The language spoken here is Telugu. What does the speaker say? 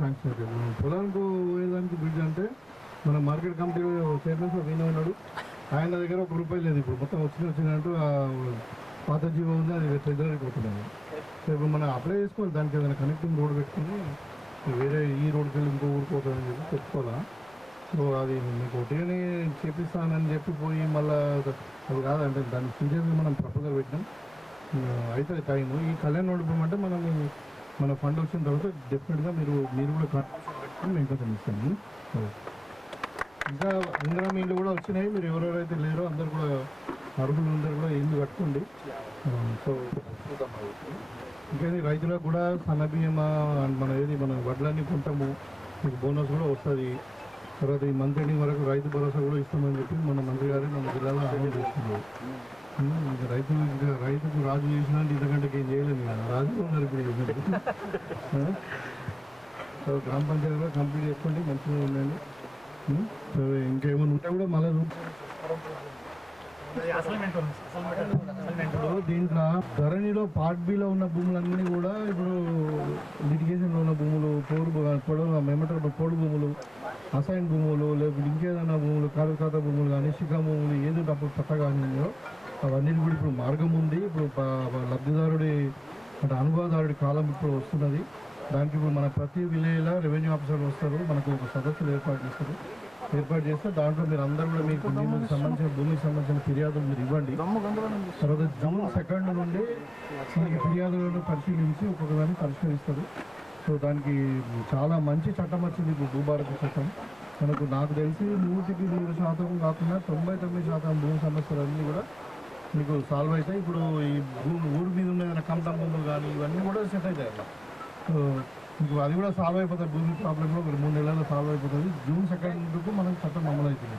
శాంక్షన్ అవుతుంది. పొలానికి పోయేదానికి బ్రిడ్జ్ అంటే మన మార్కెట్ కమిటీ చైర్మన్ సార్ ఈయన ఉన్నాడు, ఆయన దగ్గర ₹1 లేదు. ఇప్పుడు మొత్తం వచ్చినట్టు పాత జీవో ఉంది, అది ట్రెజరీకి పోతున్నాము. సో ఇప్పుడు మనం అప్లై చేసుకోవాలి, దానికి ఏదైనా కనెక్టింగ్ రోడ్ పెట్టుకుని వేరే ఈ రోడ్కి వెళ్ళి ఇంకో ఊరికి పోతుందని చెప్పి పెట్టుకోవాలా. సో అది మీకు ఒకటిగానే చేపిస్తానని చెప్పి పోయి మళ్ళీ అది కాదంటే దాన్ని సీరియస్గా మనం ప్రపోజల్ పెట్టినాం. అయితే టైము ఈ కళ్యాణ్ మండపం అంటే మనం మన ఫండ్ వచ్చిన తర్వాత డెఫినెట్గా మీరు కూడా కాంట్రిబ్యూషన్ పెట్టుకుని మేము కొంచెం ఇస్తాము. ఇంకా ఇందిరా మీళ్ళు కూడా వచ్చినాయి, మీరు ఎవరెవరైతే లేరో అందరు కూడా అర్హులు అందరు కూడా ఇల్లు కట్టుకోండి. సో ఇంకేది రైతులకు కూడా సన్నబియ్యమా మన ఏది మన వడ్లన్నీ కొంటాము, మీకు బోనస్ కూడా వస్తుంది. తర్వాత ఈ మంత్ ఎండింగ్ వరకు రైతు భరోసా కూడా ఇస్తామని చెప్పి మన మంత్రి గారు మన జిల్లాలో అనౌన్స్ చేస్తున్నారు. ఇంకా రైతుకు రాజు చేసినా ఇంతకంటే ఏం చేయలేదు కదా, రాజు ఉన్నారు ఇప్పుడు. సో గ్రామ పంచాయతీ కూడా కంప్లీట్ చేసుకోండి, మంచిగా ఉండండి. సో ఇంకేమైనా ఉంటే కూడా మళ్ళీ దీంట్లో ధరణిలో పార్ట్ బిలో ఉన్న భూములన్నీ కూడా ఇప్పుడు లిటిగేషన్లో ఉన్న భూములు, ఏమంటారు పోడు భూములు, అసైన్ భూములు, లేకపోతే ఇంకేదైనా భూములు, కాలుఖాతా భూములు కానీ శిఖా భూములు ఏదో అప్పుడు పట్ట కానీ అవన్నీ కూడా ఇప్పుడు మార్గం ఉంది. ఇప్పుడు లబ్ధిదారుడి అంటే అనుభవదారుడి కాలం ఇప్పుడు వస్తున్నది. దానికి ఇప్పుడు మన ప్రతి విలేజ్లో రెవెన్యూ ఆఫీసర్లు వస్తారు, మనకు ఒక సదస్సులు ఏర్పాటు చేస్తే దాంట్లో మీరు అందరూ కూడా మీకు భూమికి సంబంధించిన ఫిర్యాదులు మీరు ఇవ్వండి. తర్వాత June 2 నుండి మనకి ఫిర్యాదులను పరిశీలించి ఒక్కొక్కదాన్ని పరిష్కరిస్తారు. సో దానికి చాలా మంచి చట్టం వచ్చింది ఇప్పుడు భూభారతి చట్టం. నాకు తెలిసి 100% కాకుండా 99% భూమి సమస్యలన్నీ కూడా మీకు సాల్వ్ అవుతాయి. ఇప్పుడు ఈ ఊరి మీద ఉన్న ఏదైనా కమటం భూములు కానీ ఇవన్నీ కూడా సెట్ అవుతాయి అట్లా. సో మీకు అది కూడా సాల్వ్ అయిపోతుంది. భూమి ప్రాబ్లం కూడా 3 నెలల్లో సాల్వ్ అయిపోతుంది. June 2 మనకు చట్టం అమలు అవుతుంది.